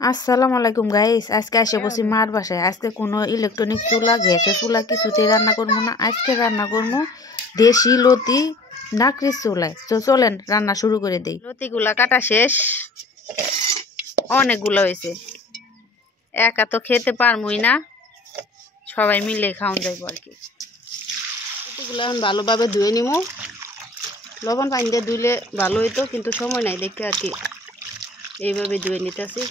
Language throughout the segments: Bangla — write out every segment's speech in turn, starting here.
আসসালামু আলাইকুম গাইস, আজকে আসে বসি মার বাসায়। আজকে কোনো ইলেকট্রনিক চুলা, গ্যাসের চুলা কিছুতেই রান্না করবো না। আজকে রান্না করবো দেশি লতি নাকড়ির চুলায়। তো চলেন রান্না শুরু করে দেই। লতিগুলা কাটা শেষ, অনেকগুলো হয়েছে, একা তো খেতে পারমই না, সবাই মিলে খাওয়ান যাইব আর কি। লতিগুলো এখন ভালোভাবে ধুয়ে নিব। লবণ পানি দিয়ে ধুইলে ভালো হইতো, কিন্তু সময় নাই দেখে আর কি এইভাবে ধুয়ে নিতেছি।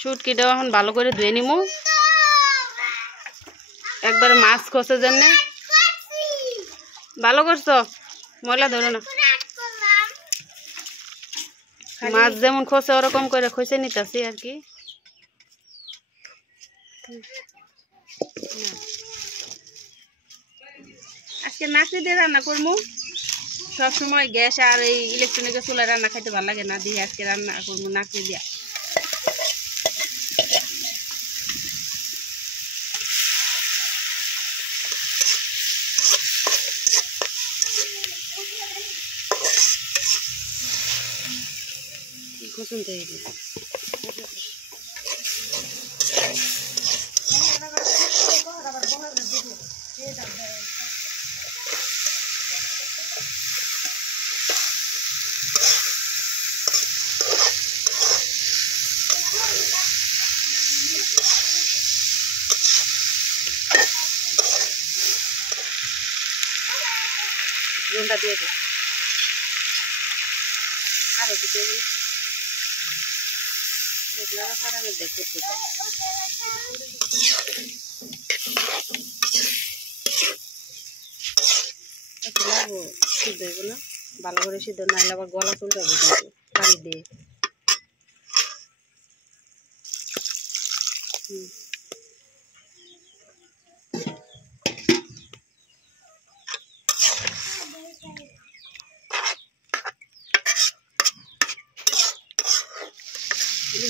শুটকিটাও এখন ভালো করে ধুয়ে নিব, একবারে মাছ খসে জন্য। ভালো করছো, ময়লা ধরো না। মাছ যেমন খসে ওরকম করে খসে নিতেছি আর কি। আজকে নাকড়ি দিয়ে রান্না করবো। সবসময় গ্যাস আর এই ইলেকট্রনিকের চুলায় রান্না খাইতে ভালো লাগে না, দিয়ে আজকে রান্না করবো নাকড়ি দিয়া। খুশুন তো জলটা দিয়ে দিই, আরো দিতে হবে। দেখো সিদ্ধ হইব না, ভালো করে সিদ্ধ না হলে আবার গলা চলতে হবে কিন্তু পানি দিয়ে।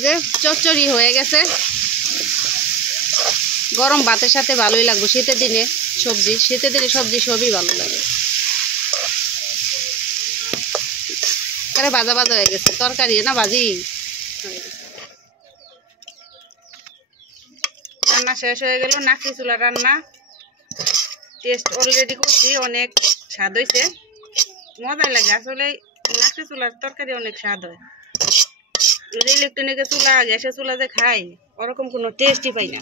যে চচ্চড়ি হয়ে গেছে, গরম ভাতের সাথে ভালোই লাগবে। শীতের দিনে সবজি সবই ভালো লাগে। আরে ভাজা ভাজা হয়ে গেছে, তরকারি না ভাজি। রান্না শেষ হয়ে গেল, নাকড়ি চুলা রান্না। টেস্ট অলরেডি করছি, অনেক স্বাদ হয়েছে, মজাই লাগে। আসলে নাকড়ি চুলার তরকারি অনেক স্বাদ হয়। ইলেকট্রনিকের চুলা, গ্যাসের চুলা যে খাই, ওরকম কোনো টেস্টই পাই না।